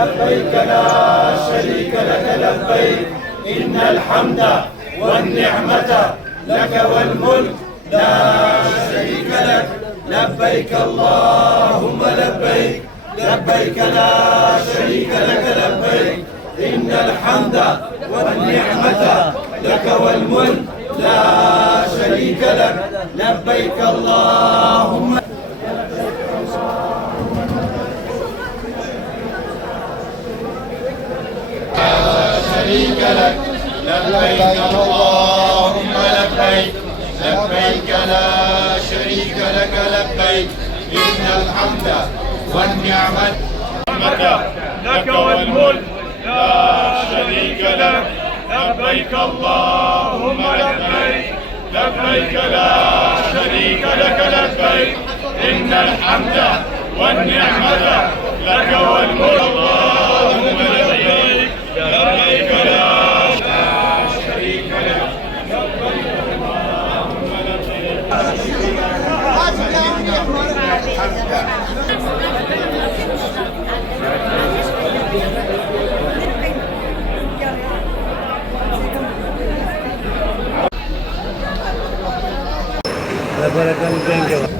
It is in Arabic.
لبيك لا شريك لك لبيك إن الحمد والنعمة لك والملك لا شريك لك لبيك اللهم لبيك لبيك لا شريك لك لبيك إن الحمد والنعمة لك والملك لا شريك لك لبيك اللهم شريك لك لبيك اللهم لبيك لبيك لا شريك لك لبيك إن الحمد والنعمة لك والملك لا شريك لك لبيك اللهم لبيك لبيك لا شريك لك لبيك إن الحمد والنعمة لك والملك اللهم لبيك لبيك لا شريك لك لبيك اللهم Laboratorium